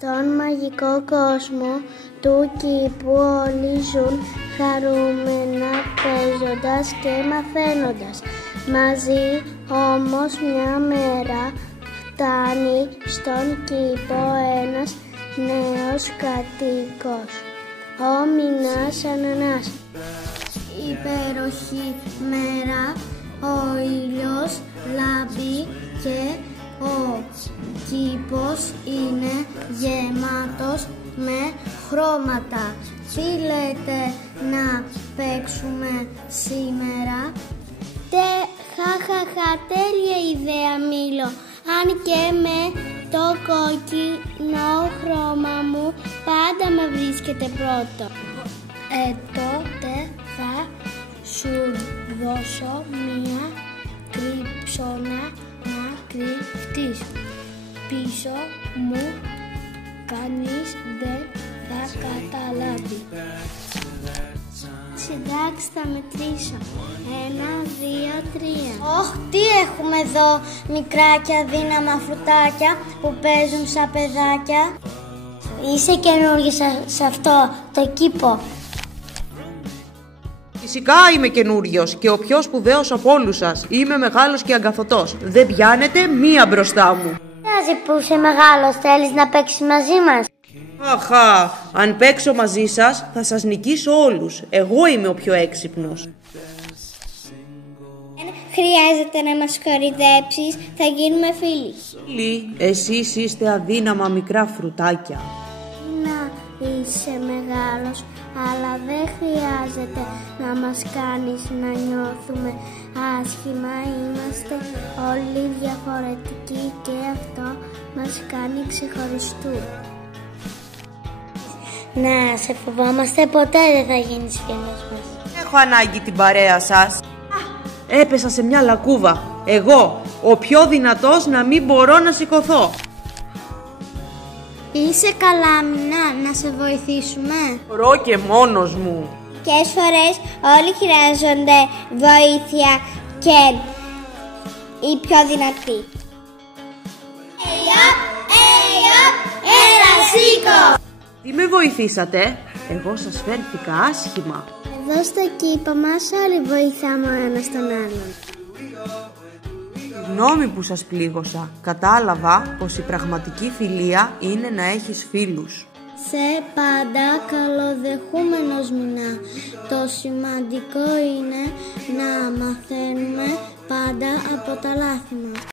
Στον μαγικό κόσμο του κήπου όλοι ζουν χαρούμενα παίζοντας και μαθαίνοντας. Μαζί όμως μια μέρα φτάνει στον κήπο ένας νέος κατοίκος, ο Μινάς Ανανάς. Υπέροχη μέρα, ο ήλιος λάμπει και ο κήπος είναι γεμάτος με χρώματα. Τι λέτε να παίξουμε σήμερα? Χαχαχα, τέλεια ιδέα Μήλο. Αν και με το κόκκινο χρώμα μου πάντα με βρίσκεται πρώτο. Τότε θα σου δώσω μία κρύψωνα να κρυφτείς. Πίσω μου κανείς δεν θα καταλάβει. Εντάξει, θα μετρήσω. 1, 2, 3. Ωχ, τι έχουμε εδώ, μικράκια δύναμα φρουτάκια που παίζουν σαν παιδάκια. Είσαι καινούργιος σε αυτό το κήπο? Φυσικά είμαι καινούριος και ο πιο σπουδαίος από όλους σας. Είμαι μεγάλος και αγκαθωτός. Δεν πιάνετε μία μπροστά μου. Πειράζει που είσαι μεγάλος, θέλεις να παίξεις μαζί μας? Αχα, αν παίξω μαζί σας θα σας νικήσω όλους. Εγώ είμαι ο πιο έξυπνος. Δεν χρειάζεται να μας κορυδέψεις, θα γίνουμε φίλοι. Φίλοι, εσείς είστε αδύναμα μικρά φρουτάκια. Να είσαι μεγάλος, αλλά δεν χρειάζεται να μας κάνεις να νιώθουμε άσχημα. Είμαστε όλοι διαφορετικοί και αυτό μας κάνει ξεχωριστούς. Να σε φοβόμαστε, ποτέ δεν θα γίνεις φίλος μας. Έχω ανάγκη την παρέα σας. Έπεσα σε μια λακκούβα. Εγώ, ο πιο δυνατός να μην μπορώ να σηκωθώ. Είσαι καλά, Μινά, να σε βοηθήσουμε? Μπορώ και μόνος μου. Ποιες φορές όλοι χρειάζονται βοήθεια και οι πιο δυνατοί. Έλα σήκω! Τι με βοηθήσατε? Εγώ σας φέρθηκα άσχημα. Εδώ στο κήπο μας όλοι βοηθάμε ο ένας τον άλλον. Συγγνώμη που σας πλήγωσα. Κατάλαβα πως η πραγματική φιλία είναι να έχεις φίλους. Σε πάντα καλοδεχούμενος Μινά. Το σημαντικό είναι να μαθαίνουμε πάντα από τα λάθη μας.